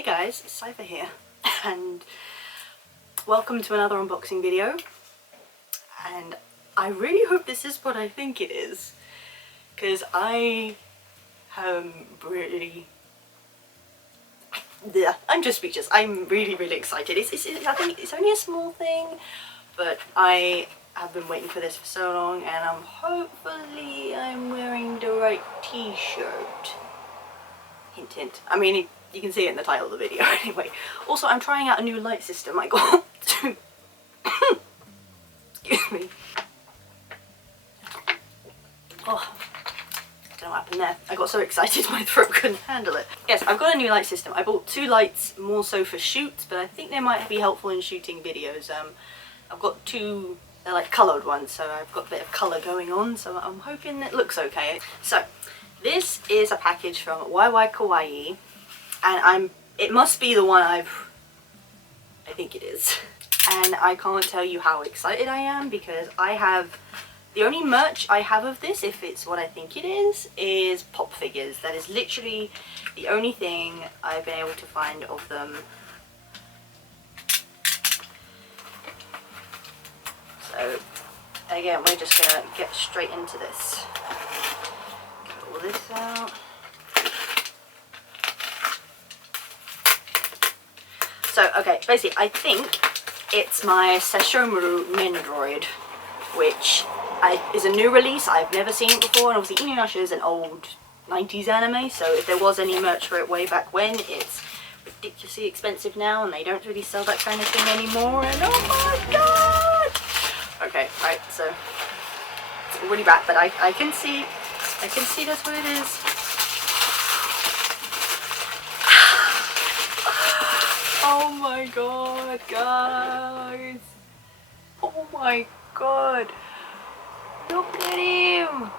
Hey guys, it's Cypher here, and welcome to another unboxing video. And I really hope this is what I think it is, because I am really... yeah, I'm just speechless. I'm really excited. I think it's only a small thing, but I have been waiting for this for so long, and hopefully I'm wearing the right t-shirt. Hint hint. I mean, you can see it in the title of the video anyway. Also, I'm trying out a new light system I got to... excuse me. Oh, I don't know what happened there. I got so excited my throat couldn't handle it. Yes, I've got a new light system. I bought two lights more so for shoots, but I think they might be helpful in shooting videos. I've got two, they're like coloured ones, so I've got a bit of colour going on, so I'm hoping it looks okay. So, this is a package from YY Kawaii, and it must be the one I think it is. And I can't tell you how excited I am, because the only merch I have of this, if it's what I think it is pop figures. That is literally the only thing I've been able to find of them. So, again, we're just gonna get straight into this. Get all this out. So, okay, basically, I think it's my Sesshomaru Nendroid, which is a new release. I've never seen it before, and obviously INUYASHA is an old 90s anime, so if there was any merch for it way back when, it's ridiculously expensive now, and they don't really sell that kind of thing anymore, and oh my god! Okay, right, so it's already back, but I can see that's what it is. Oh my god, guys! Oh my god! Look at him!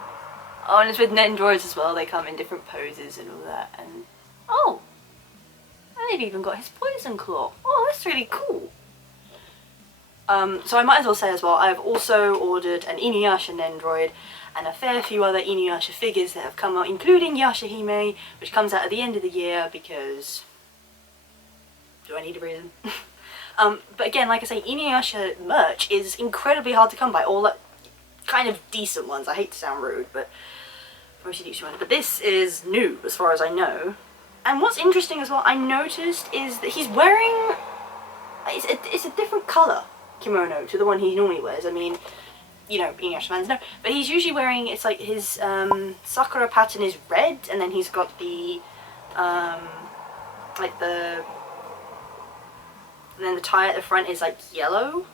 Oh, and it's with Nendroids as well. They come in different poses and all that. And oh! And they've even got his poison claw. Oh, that's really cool. So I might as well say as well, I've also ordered an INUYASHA Nendroid and a fair few other INUYASHA figures that have come out, including Yashahime, which comes out at the end of the year because... do I need a reason? But again, like I say, INUYASHA merch is incredibly hard to come by. All that kind of decent ones. I hate to sound rude, but mostly decent ones. But this is new, as far as I know. And what's interesting as well, I noticed, is that he's wearing... it's a different colour kimono to the one he normally wears. I mean, you know, INUYASHA fans know. But he's usually wearing, it's like his Sakura pattern is red, and then he's got the, like the... and then the tie at the front is like yellow,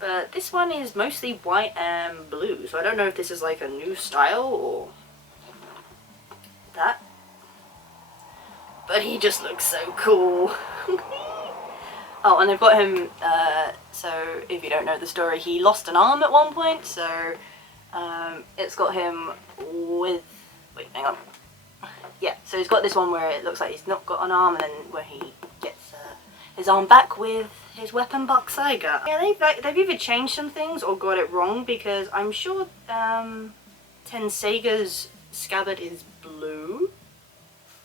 but this one is mostly white and blue, so I don't know if this is like a new style or that, but he just looks so cool. Oh, and they've got him, so if you don't know the story, he lost an arm at one point, so it's got him with, wait, hang on, yeah, so he's got this one where it looks like he's not got an arm, and then where he gets his arm back with his weapon box Saiga. Yeah, they've either changed some things or got it wrong, because I'm sure Tenseiga's scabbard is blue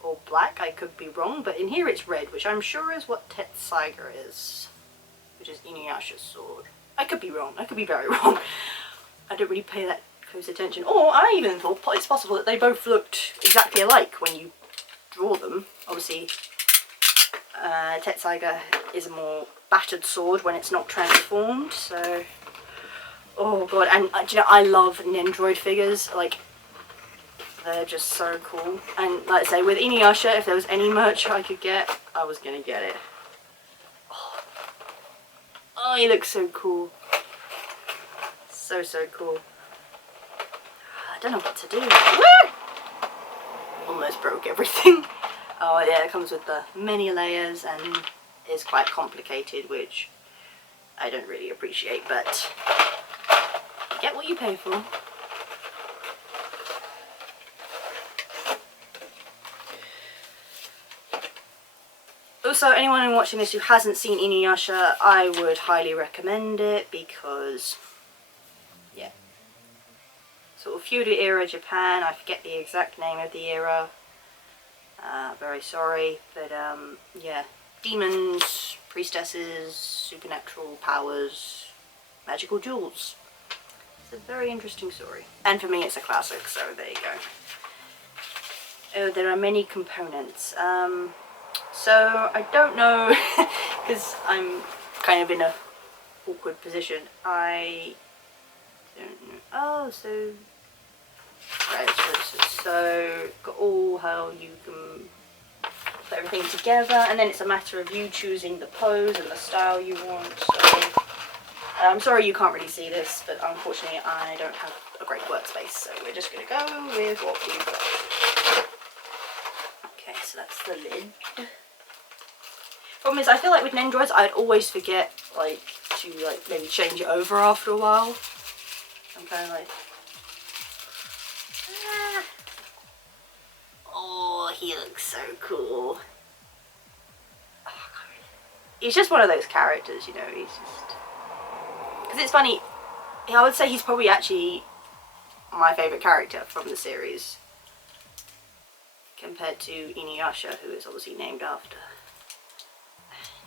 or black. I could be wrong, but in here it's red, which I'm sure is what Tenseiga is, which is INUYASHA's sword. I could be wrong. I could be very wrong. I don't really pay that close attention. Or I even thought it's possible that they both looked exactly alike when you draw them. Obviously, Tenseiga is a more battered sword when it's not transformed, so... oh god, and do you know, I love Nendroid figures, like, they're just so cool. And like I say, with INUYASHA, if there was any merch I could get, I was gonna get it. Oh, he looks so cool. So cool. I don't know what to do. Woo! Almost broke everything. Oh yeah, it comes with the many layers and is quite complicated, which I don't really appreciate, but get what you pay for. Also, anyone watching this who hasn't seen INUYASHA, I would highly recommend it, because, yeah, sort of feudal era Japan, I forget the exact name of the era. Very sorry, but yeah, demons, priestesses, supernatural powers, magical jewels. It's a very interesting story. And for me it's a classic, so there you go. Oh, there are many components. So I don't know, because I'm kind of in a awkward position. I don't know. Oh, so right, so got all how you can put everything together, and then it's a matter of you choosing the pose and the style you want. So I'm sorry you can't really see this, but unfortunately I don't have a great workspace, so we're just gonna go with what we've got. Okay, so that's the lid. Problem is, I feel like with Nendroids I'd always forget like to like maybe change it over after a while. I'm kind of like, ah. Oh, he looks so cool. Oh, he's just one of those characters, you know. He's just, because it's funny. I would say he's probably actually my favourite character from the series, compared to INUYASHA, who is obviously named after.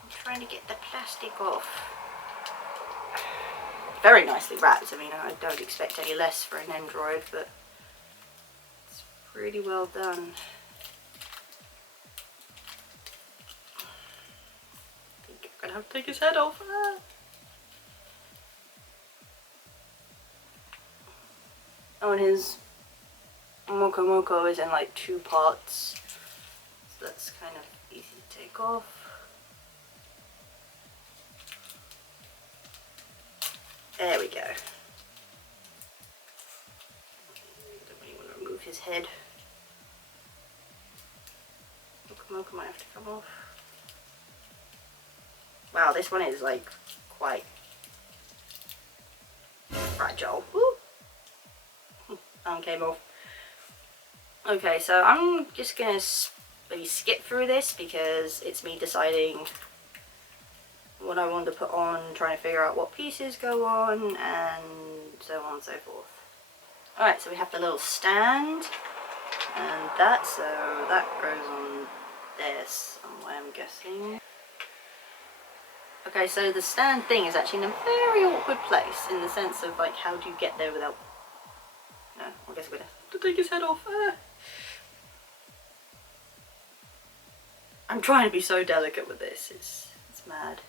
I'm trying to get the plastic off. Very nicely wrapped. I mean, I don't expect any less for an Nendroid, but it's pretty well done. I think I'm gonna have to take his head off. Ah. Oh, and his Moko is in like 2 parts, so that's kind of easy to take off. There we go. Don't really want to remove his head. Moko might have to come off. Wow, this one is like quite fragile. Woo! Arm came off. Okay, so I'm just gonna maybe skip through this because it's me deciding what I want to put on, trying to figure out what pieces go on, and so on and so forth. Alright, so we have the little stand, and that, so that goes on there somewhere, I'm guessing. Okay, so the stand thing is actually in a very awkward place, in the sense of like, how do you get there without... No, I guess we're gonna have to take his head off. I'm trying to be so delicate with this, it's mad.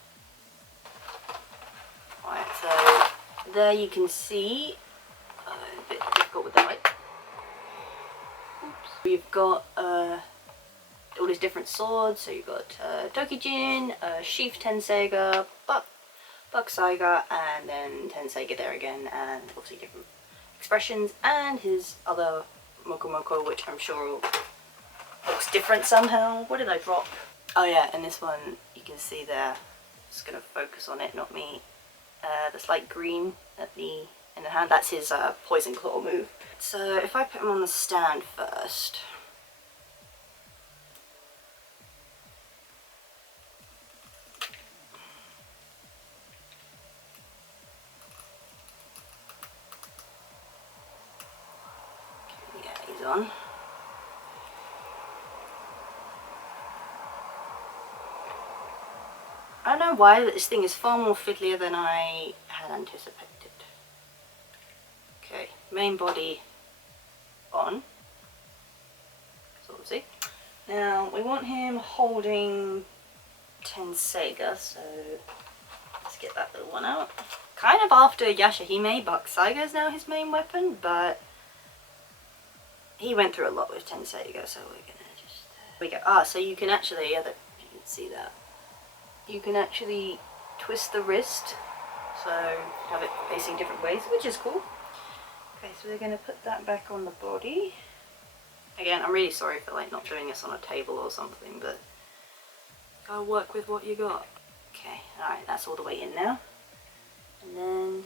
Alright, so there you can see, a bit difficult with the light. Oops. We've got all these different swords, so you've got Tokijin, Sheaf Tenseiga, Buck Saiga, and then Tenseiga there again, and obviously different expressions, and his other Moko, which I'm sure looks different somehow. What did I drop? Oh yeah, and this one you can see there. Just gonna focus on it, not me. The slight green at the in the hand. That's his poison claw move. So if I put him on the stand first. Okay, yeah, he's on. I don't know why, but this thing is far more fiddlier than I had anticipated. Okay, main body on. So obviously. Now we want him holding Tenseiga, so let's get that little one out. Kind of after Yashahime, Buck Saiga is now his main weapon, but he went through a lot with Tenseiga, so we're gonna just... we go. Ah, so you can actually, you can see that. You can actually twist the wrist, so have it facing different ways, which is cool. Okay, so we're going to put that back on the body. Again, I'm really sorry for like not doing this on a table or something, but gotta work with what you got. Okay, alright, that's all the way in now. And then...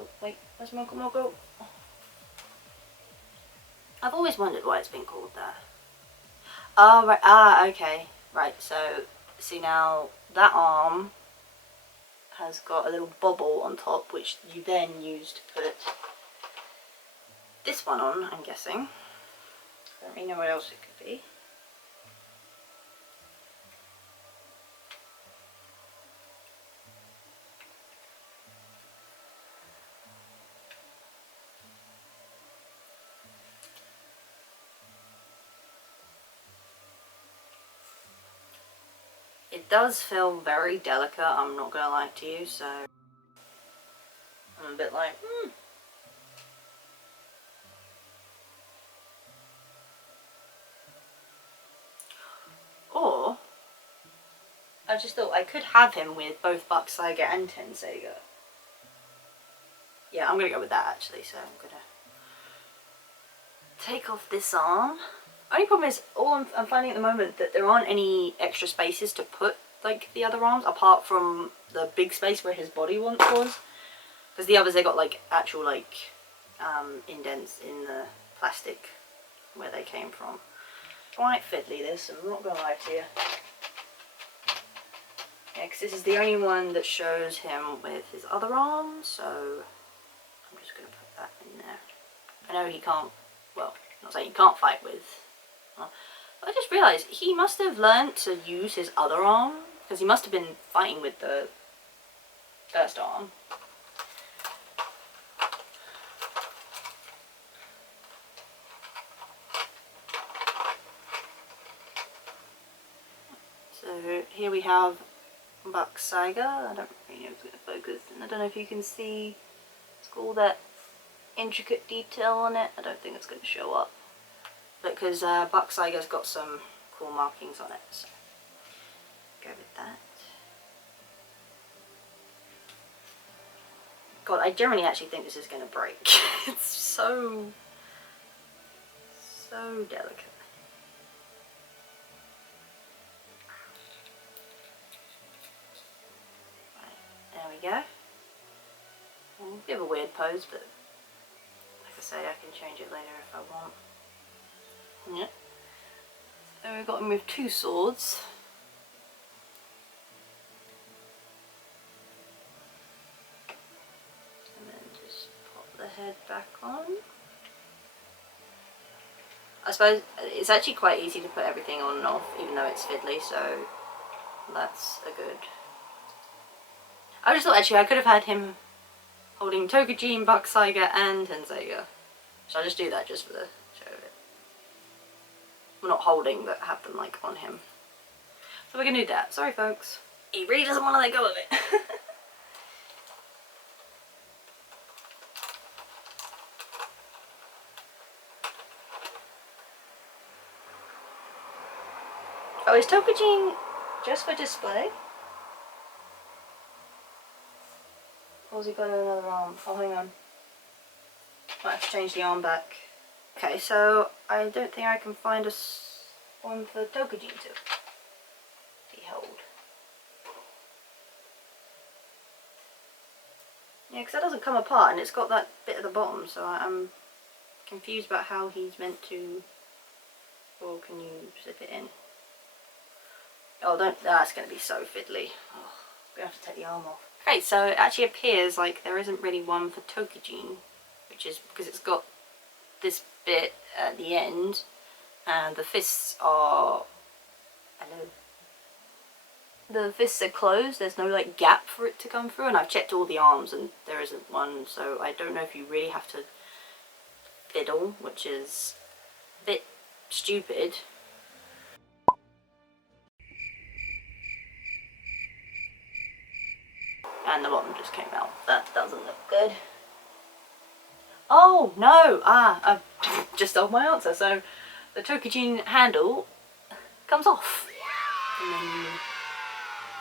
oh, wait, where's Moko? I've always wondered why it's been called that. Oh, right, okay. Right, so... see now, that arm has got a little bobble on top, which you then use to put this one on, I'm guessing. Don't really know what else it could be. It does feel very delicate, I'm not gonna lie to you, so I'm a bit like, Or, I just thought I could have him with both Buck Saiga and Tenseiga. Yeah, I'm gonna go with that actually, so I'm gonna take off this arm. Only problem is, all I'm finding at the moment that there aren't any extra spaces to put like the other arms, apart from the big space where his body once was. Because the others, they got like actual like indents in the plastic where they came from. Quite fiddly this, I'm not gonna lie to you. Yeah, because this is the only one that shows him with his other arm, so I'm just gonna put that in there. I know he can't, well, not saying he can't fight with. But I just realised he must have learnt to use his other arm, because he must have been fighting with the first arm. So here we have Buck Saiga. I don't really know if it's going to focus, and I don't know if you can see, it's got all that intricate detail on it. I don't think it's going to show up, because Buck Saiga's got some cool markings on it, so go with that. God, I generally actually think this is going to break. It's so delicate. Right, there we go. A bit of a weird pose, but like I say, I can change it later if I want. Yeah. So we've got him with two swords. And then just pop the head back on. I suppose it's actually quite easy to put everything on and off, even though it's fiddly, so that's a good... I just thought actually I could have had him holding Tokujin, Buck Saiga and Tenseiga. So I'll just do that just for the show of it. Well, not holding, but have them like on him. So we're gonna do that. Sorry folks. He really doesn't want to let go of it. Oh, is Tokujin just for display? Or has he got another arm? Oh, hang on. Might have to change the arm back. Okay, so I don't think I can find one for Tokujin to hold. Yeah, because that doesn't come apart and it's got that bit at the bottom, so I'm confused about how he's meant to... Or can you slip it in? Oh, that's going to be so fiddly. Oh, I'm going to have to take the arm off. Okay, so it actually appears like there isn't really one for Tokujin, which is because it's got this bit at the end, and the fists are... The fists are closed, there's no like gap for it to come through, and I've checked all the arms and there isn't one, so I don't know if you really have to fiddle, which is a bit stupid. And the bottom just came out. That doesn't look good. Oh no! I've just told my answer. So the Tokujin handle comes off. And then you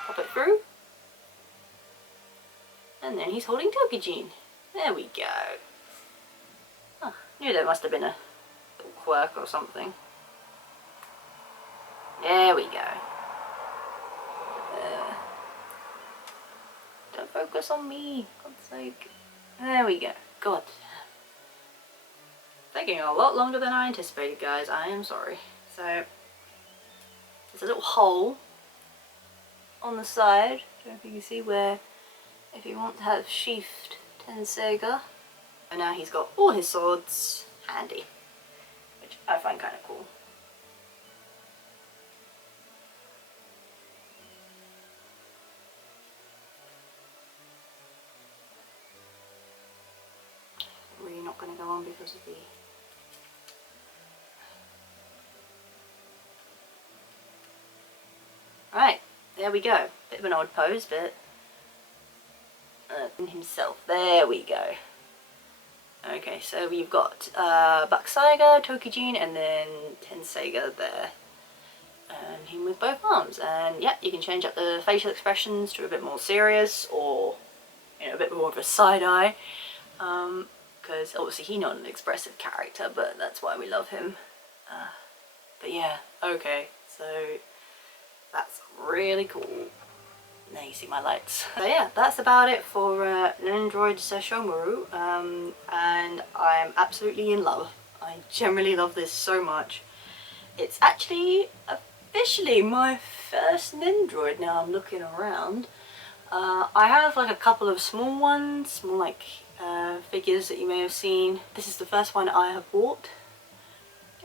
pop it through. And then he's holding Tokujin. There we go. Oh, knew there must have been a little quirk or something. There we go. Don't focus on me, for God's sake. There we go. God. Taking a lot longer than I anticipated, guys. I am sorry. So, there's a little hole on the side. I don't know if you can see where, if you want to have sheathed Tenseiga. And now he's got all his swords handy, which I find kind of cool. Really not going to go on because of the... Right, there we go. Bit of an odd pose, but himself. There we go. Okay, so we've got Bakusaiga, Tokijin, and then Tenseiga there. And him with both arms. And yeah, you can change up the facial expressions to a bit more serious, or you know, a bit more of a side eye. Because obviously he's not an expressive character, but that's why we love him. But yeah, okay, so that's really cool. Now you see my lights. So yeah, that's about it for Nendroid Sesshomaru, and I'm absolutely in love. I generally love this so much. It's actually officially my first Nendroid now I'm looking around. I have like a couple of small ones, small like figures that you may have seen. This is the first one I have bought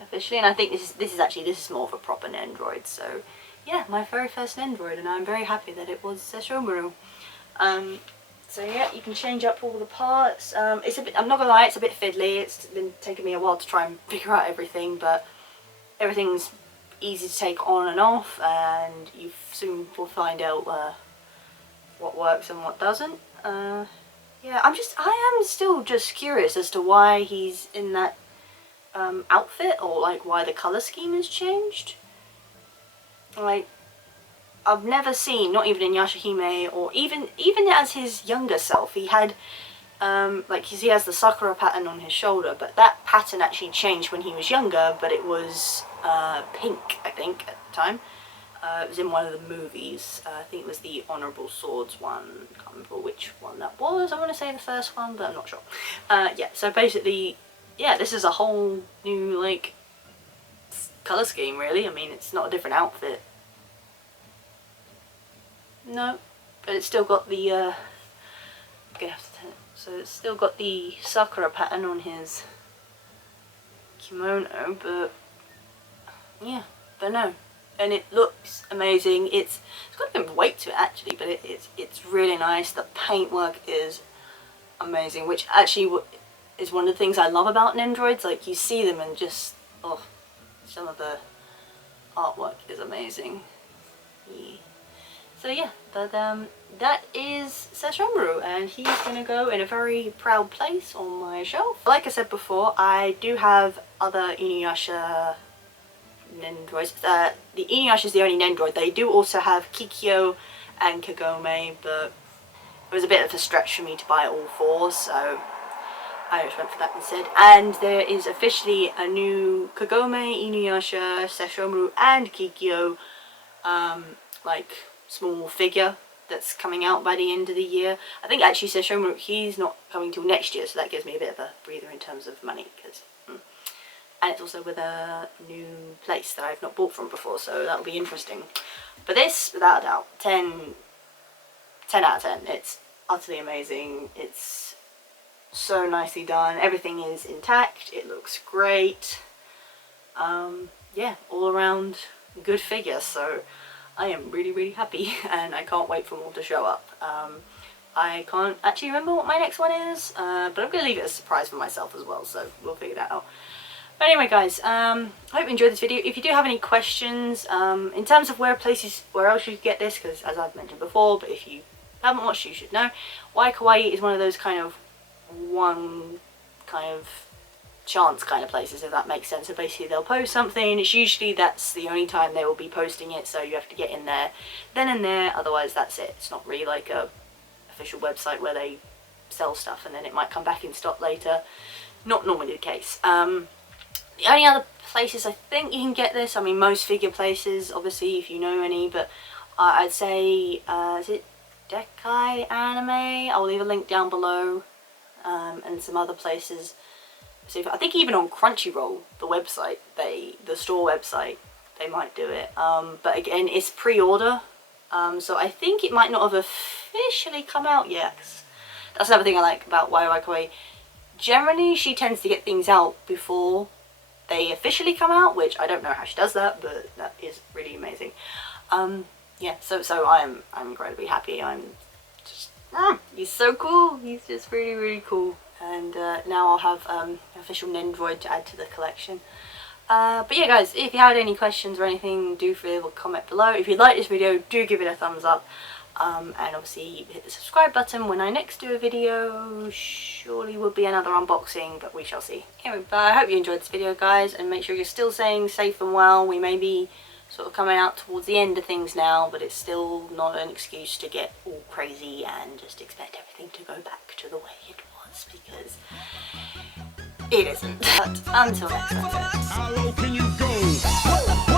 officially, and I think this is more of a proper Nendroid. So yeah, my very first Nendroid, and I'm very happy that it was Sesshomaru. So yeah, you can change up all the parts. It's a bit, I'm not gonna lie, it's a bit fiddly. It's been taking me a while to try and figure out everything, but everything's easy to take on and off, and you soon will find out what works and what doesn't. Yeah, I am still just curious as to why he's in that outfit, or like why the colour scheme has changed. Like, I've never seen, not even in Yashahime, or even as his younger self, he had like he has the Sakura pattern on his shoulder, but that pattern actually changed when he was younger, but it was pink, I think, at the time. It was in one of the movies. I think it was the Honourable Swords one. I can't remember which one that was. I want to say the first one, but I'm not sure. Yeah, so basically, yeah, this is a whole new, like, colour scheme, really. I mean, it's not a different outfit. No, but it's still got the, so it's still got the Sakura pattern on his kimono, but, yeah, but no. And it looks amazing. It's got a bit of weight to it actually, but it's really nice. The paintwork is amazing, which actually is one of the things I love about Nendroids. Like, you see them and just, oh, some of the artwork is amazing. Yeah. So yeah, but that is Sesshomaru, and he's gonna go in a very proud place on my shelf. Like I said before, I do have other INUYASHA Nendroids. The INUYASHA is the only Nendroid. They do also have Kikyo and Kagome, but it was a bit of a stretch for me to buy all four, so I just went for that instead. And there is officially a new Kagome, INUYASHA, Sesshomaru and Kikyo like small figure that's coming out by the end of the year. I think actually Sesshomaru, he's not coming till next year, so that gives me a bit of a breather in terms of money, because and it's also with a new place that I've not bought from before, so that'll be interesting. But this, without a doubt, 10 out of 10. It's utterly amazing. It's so nicely done. Everything is intact. It looks great. Yeah, all around good figure. So I am really, really happy, and I can't wait for more to show up. I can't actually remember what my next one is, but I'm going to leave it as a surprise for myself as well, so we'll figure that out. But anyway guys, I hope you enjoyed this video. If you do have any questions in terms of where else you get this, because as I've mentioned before, but if you haven't watched, you should know, Wai Kawaii is one of those kind of chance kind of places, if that makes sense. So basically they'll post something, it's usually that's the only time they will be posting it, so you have to get in there then and there, otherwise that's it. It's not really like a official website where they sell stuff and then it might come back in stock later. Not normally the case. The only other places I think you can get this, I mean most figure places, obviously if you know any, but I'd say, is it Dekai Anime? I'll leave a link down below, and some other places. So I think even on Crunchyroll, the website, the store website, they might do it. But again, it's pre-order, so I think it might not have officially come out yet. That's another thing I like about Wai Kawaii. Generally, she tends to get things out before they officially come out, which I don't know how she does that, but that is really amazing. Yeah, so I'm incredibly happy. I'm just, he's so cool. He's just really, really cool. And now I'll have official Nendroid to add to the collection. But yeah guys, if you had any questions or anything, do feel free to comment below. If you like this video, do give it a thumbs up. And obviously hit the subscribe button when I next do a video. Surely will be another unboxing, but we shall see. Anyway, but I hope you enjoyed this video guys, and make sure you're still staying safe and well. We may be sort of coming out towards the end of things now, but it's still not an excuse to get all crazy and just expect everything to go back to the way it was, because it isn't. But until next time. How low can you go?